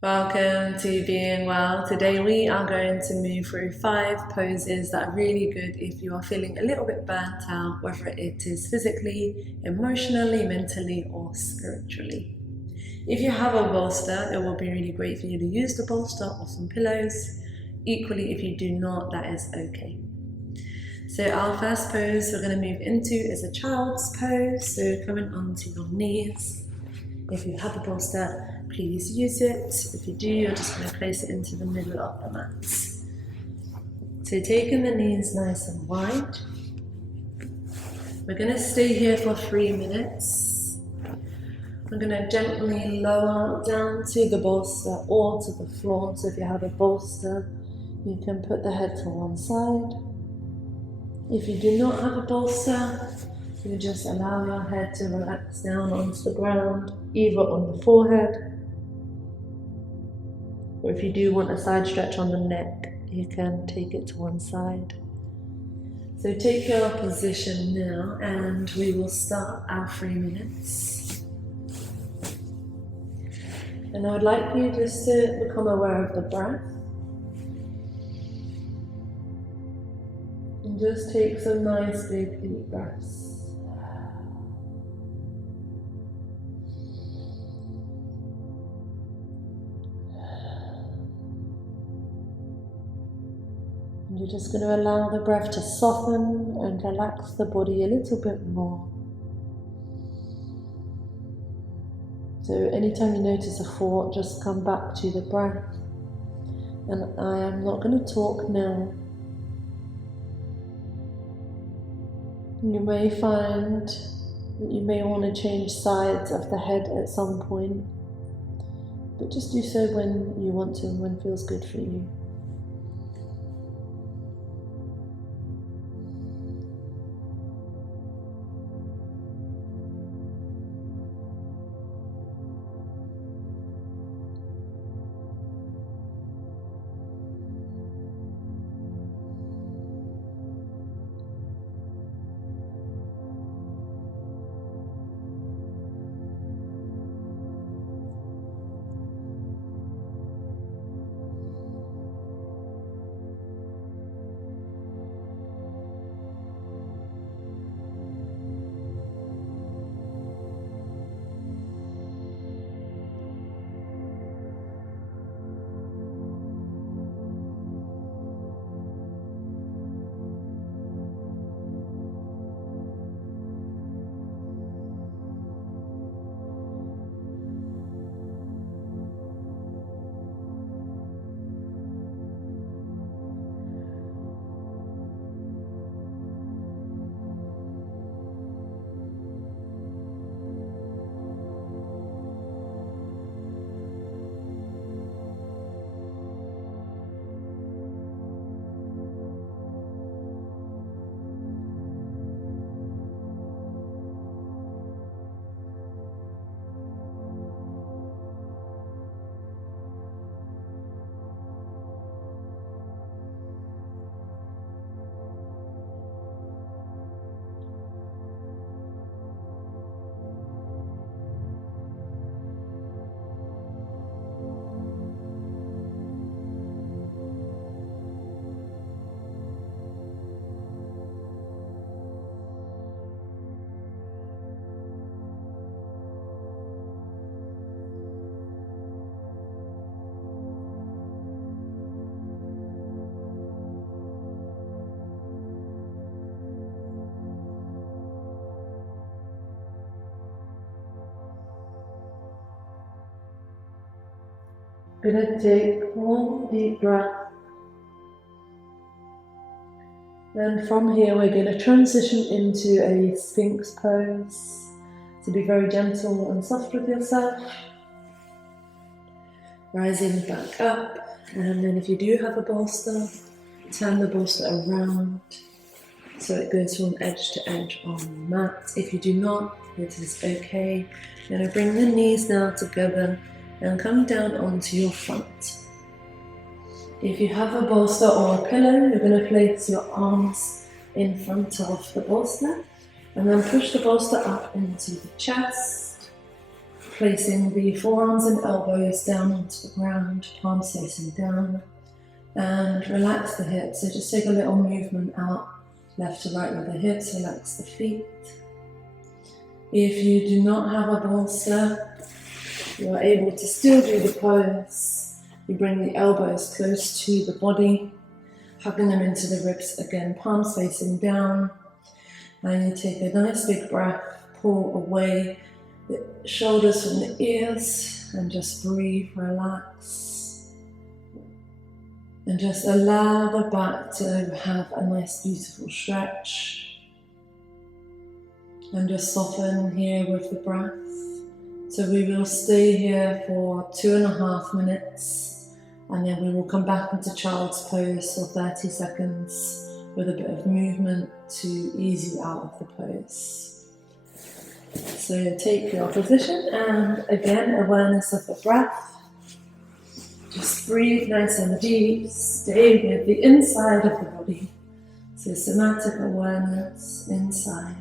Welcome to Being Well. Today we are going to move through 5 poses that are really good if you are feeling a little bit burnt out, whether it is physically, emotionally, mentally or spiritually. If you have a bolster, it will be really great for you to use the bolster or some pillows. Equally, if you do not, that is okay. So our first pose we're going to move into is a child's pose, so coming onto your knees. If you have a bolster, please use it. If you do, you're just going to place it into the middle of the mat. So taking the knees nice and wide. We're going to stay here for 3 minutes. We're going to gently lower down to the bolster or to the floor. So if you have a bolster, you can put the head to one side. If you do not have a bolster, you just allow your head to relax down onto the ground, either on the forehead, or if you do want a side stretch on the neck, you can take it to one side. So take your position now and we will start our 3 minutes. And I would like you just to become aware of the breath. And just take some nice big deep breaths. You're just going to allow the breath to soften and relax the body a little bit more. So anytime you notice a thought, just come back to the breath. And I am not going to talk now. You may find that you may want to change sides of the head at some point, but just do so when you want to and when feels good for you. I'm going to take one deep breath, and from here we're going to transition into a Sphinx pose. So be very gentle and soft with yourself, rising back up, and then if you do have a bolster, turn the bolster around so it goes from edge to edge on the mat. If you do not, it is okay. You're going to bring the knees now together and come down onto your front. If you have a bolster or a pillow, you're going to place your arms in front of the bolster and then push the bolster up into the chest. placing the forearms and elbows down onto the ground, palms facing down, and relax the hips. So just take a little movement out left to right with the hips, relax the feet. If you do not have a bolster, you are able to still do the pose. You bring the elbows close to the body, hugging them into the ribs again, palms facing down, and you take a nice big breath, pull away the shoulders from the ears, and just breathe, relax. And just allow the back to have a nice beautiful stretch. And just soften here with the breath. So we will stay here for 2.5 minutes, and then we will come back into child's pose for 30 seconds with a bit of movement to ease you out of the pose. So take your position, and again, awareness of the breath. Just breathe nice and deep, stay with the inside of the body. So somatic awareness inside.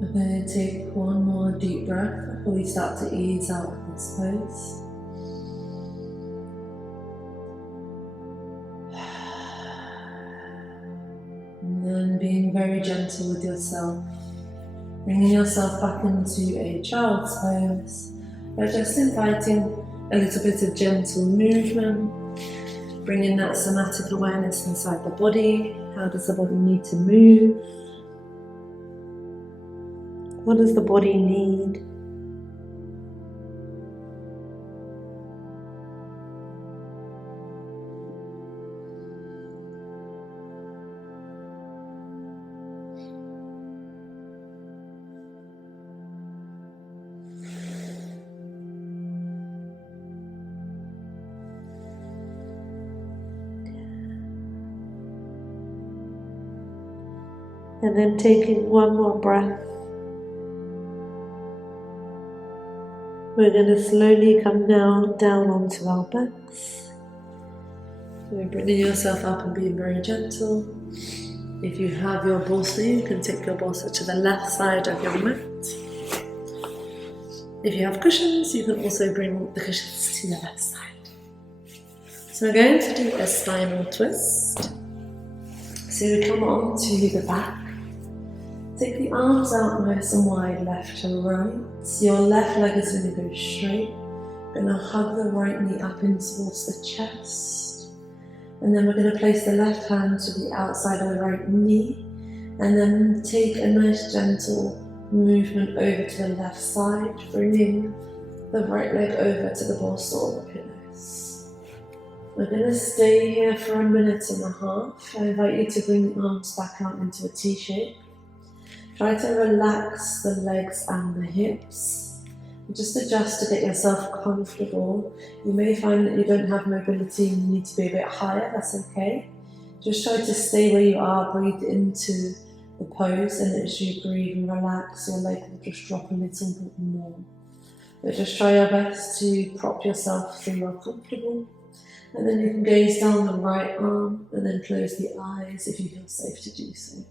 We're going to take one more deep breath before we start to ease out of this pose. And then being very gentle with yourself, bringing yourself back into a child's pose. We're just inviting a little bit of gentle movement, bringing that somatic awareness inside the body. How does the body need to move? What does the body need? And then taking one more breath, we're going to slowly come down onto our backs. We're bringing yourself up and being very gentle. If you have your bolster, you can take your bolster to the left side of your mat. If you have cushions, you can also bring the cushions to the left side. So we're going to do a spinal twist. So we come on to the back. Take the arms out nice and wide, left to right. Your left leg is going to go straight. We're going to hug the right knee up in towards the chest. And then we're going to place the left hand to the outside of the right knee. And then take a nice gentle movement over to the left side, bringing the right leg over to the bolster or the pillows. We're going to stay here for 1.5 minutes. I invite you to bring the arms back out into a T shape. Try to relax the legs and the hips. Just adjust to get yourself comfortable. You may find that you don't have mobility and you need to be a bit higher, that's okay. Just try to stay where you are, breathe into the pose, and as you breathe and relax, your leg will just drop a little bit more. But just try your best to prop yourself so you're comfortable. And then you can gaze down the right arm and then close the eyes if you feel safe to do so.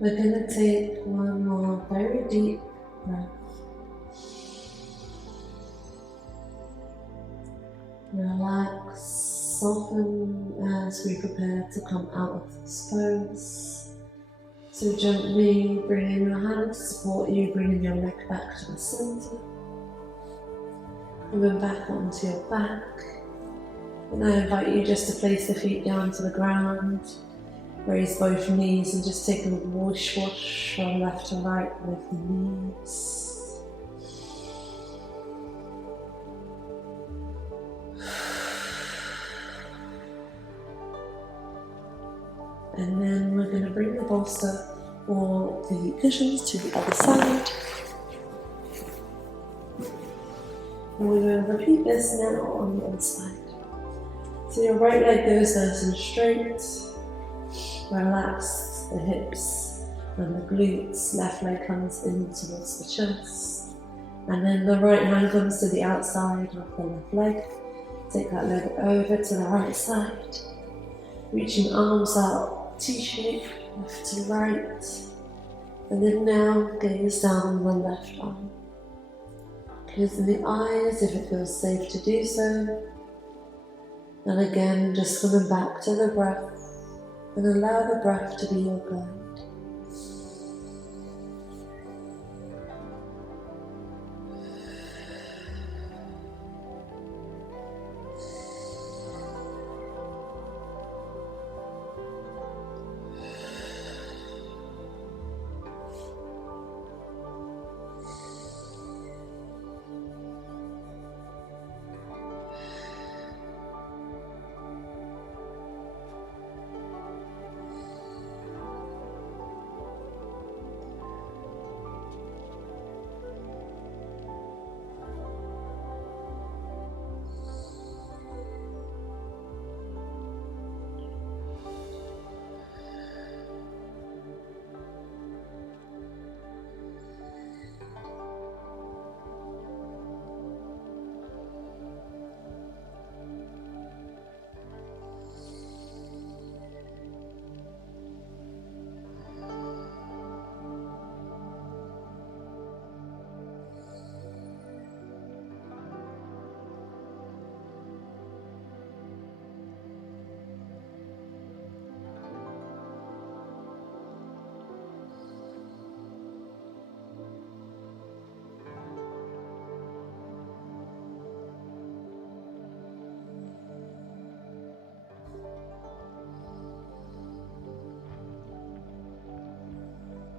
We're going to take one more very deep breath. Relax, soften as we prepare to come out of this pose. So gently bringing your hand to support you, bringing your leg back to the center. And then back onto your back. And I invite you just to place the feet down to the ground. Raise both knees and just take a whoosh whoosh from left to right with the knees. And then we're going to bring the bolster or the cushions to the other side. And we're going to repeat this now on the other side. So your right leg goes nice and straight. Relax the hips and the glutes. Left leg comes in towards the chest. And then the right hand comes to the outside of the left leg. Take that leg over to the right side. Reaching arms out, T-shape, left to right. And then now gaze down the left arm. Closing the eyes if it feels safe to do so. And again, just coming back to the breath. And allow the breath to be your guide.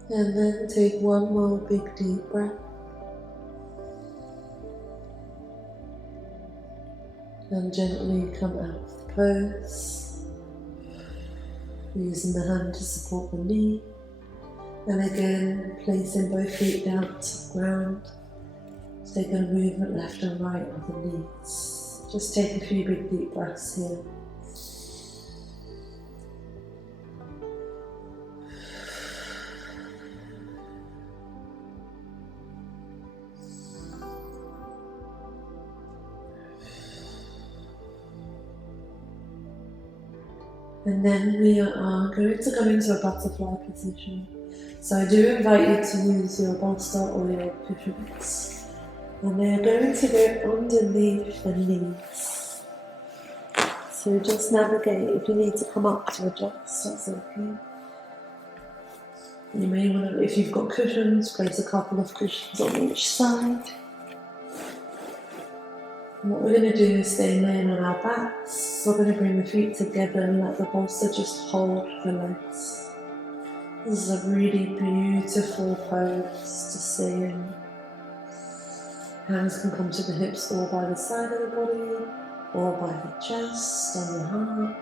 And then take one more big deep breath. And gently come out of the pose, using the hand to support the knee. And again, placing both feet down to the ground. Taking a movement left and right of the knees. Just take a few big deep breaths here. And then we are going to go into a butterfly position. So I do invite you to use your bolster or your cushions. And they are going to go underneath the knees. So just navigate. If you need to come up to adjust, that's okay. You may want to, if you've got cushions, place a couple of cushions on each side. And what we're going to do is stay laying on our backs. We're going to bring the feet together and let the bolster just hold the legs. This is a really beautiful pose to stay in. Hands can come to the hips or by the side of the body, or by the chest and the heart,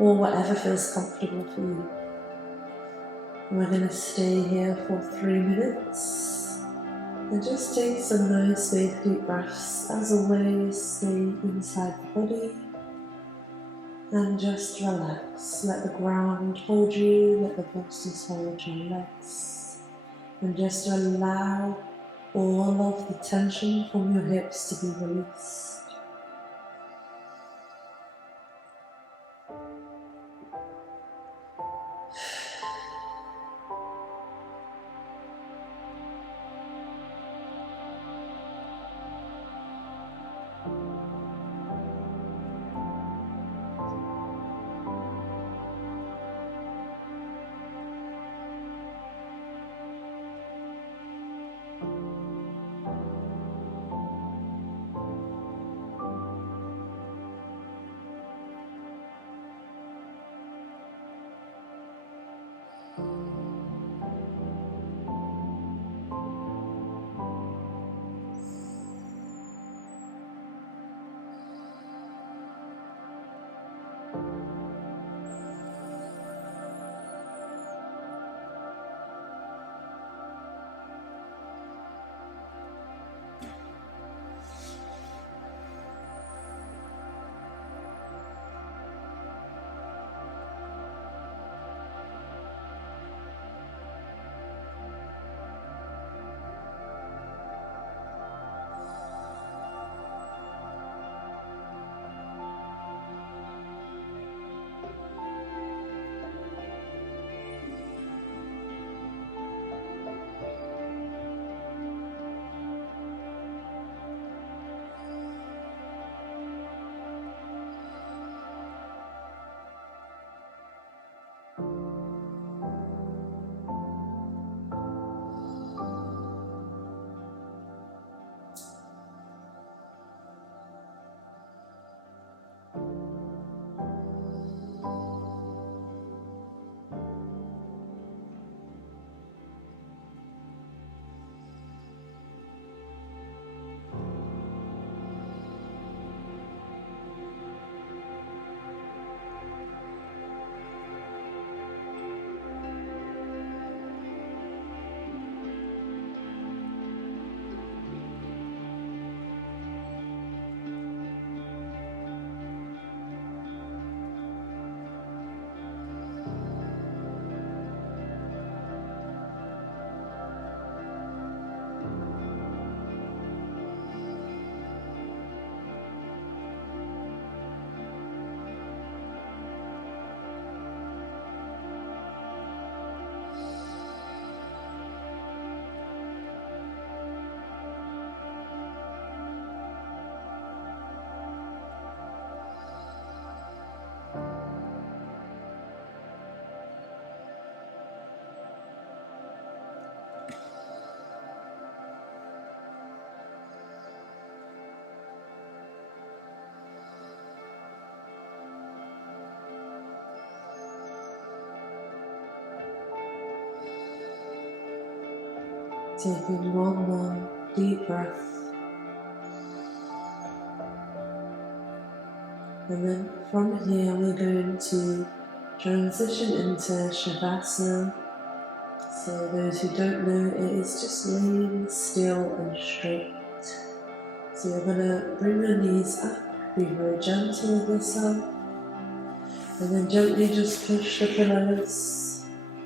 or whatever feels comfortable for you. We're going to stay here for 3 minutes. And just take some nice big deep breaths. As always, stay inside the body. And just relax. Let the ground hold you, let the bolsters hold your legs. And just allow all of the tension from your hips to be released. Taking one more deep breath. And then from here we're going to transition into Shavasana. So those who don't know, it is just laying still and straight. So you're going to bring your knees up, be very gentle with yourself, and then gently just push the pillows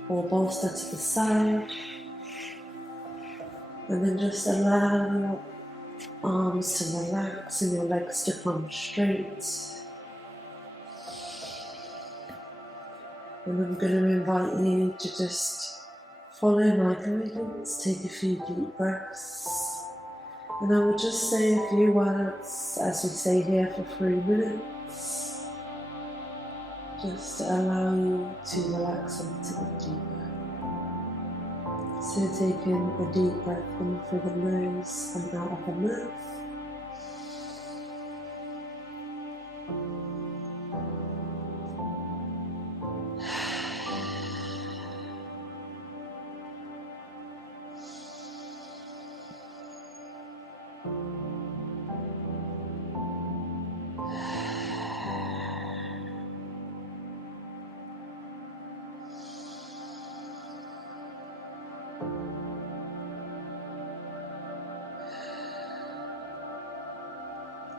or bolster to the side, and then just allow your arms to relax and your legs to come straight. And I'm going to invite you to just follow my guidance, take a few deep breaths, and I will just say a few words as we stay here for 3 minutes, just to allow you to relax a little bit deeper. So taking a deep breath in through the nose and out of the mouth.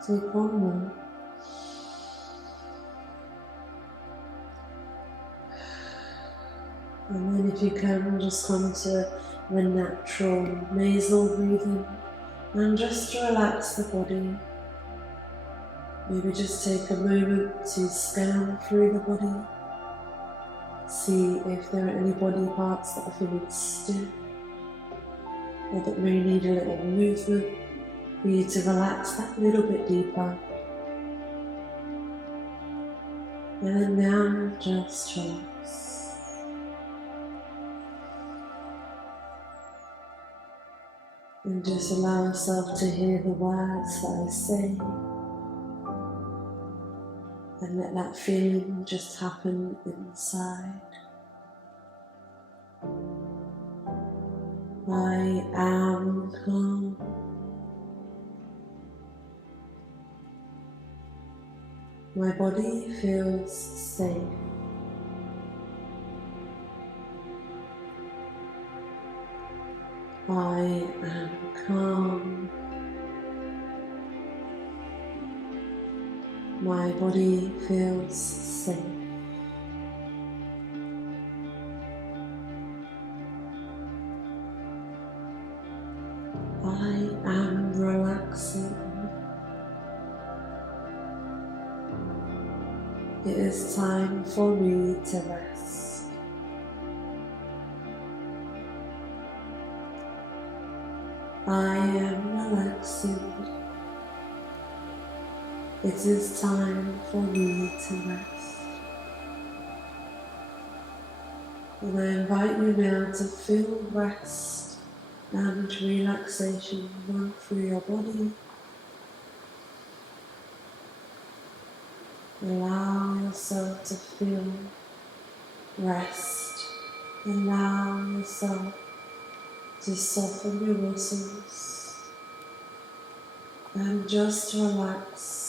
Take one more. And then if you can, just come to the natural nasal breathing and just relax the body. Maybe just take a moment to scan through the body. See if there are any body parts that are feeling stiff or that may need a little movement for you to relax that little bit deeper. And then now just relax. And just allow yourself to hear the words that I say. And let that feeling just happen inside. I am calm. My body feels safe. I am calm. My body feels safe. I am relaxing. It is time for me to rest. I am relaxing. It is time for me to rest. And I invite you now to feel rest and relaxation run through your body. Allow yourself to feel rest. Allow yourself to soften your muscles and just relax.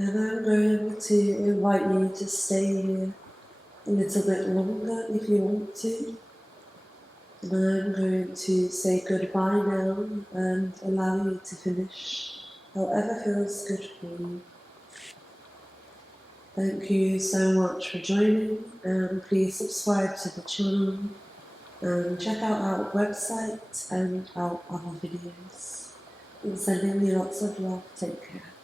And I'm going to invite you to stay here a little bit longer if you want to. And I'm going to say goodbye now and allow you to finish however feels good for you. Thank you so much for joining, and please subscribe to the channel and check out our website and our other videos. I'm sending you lots of love. Take care.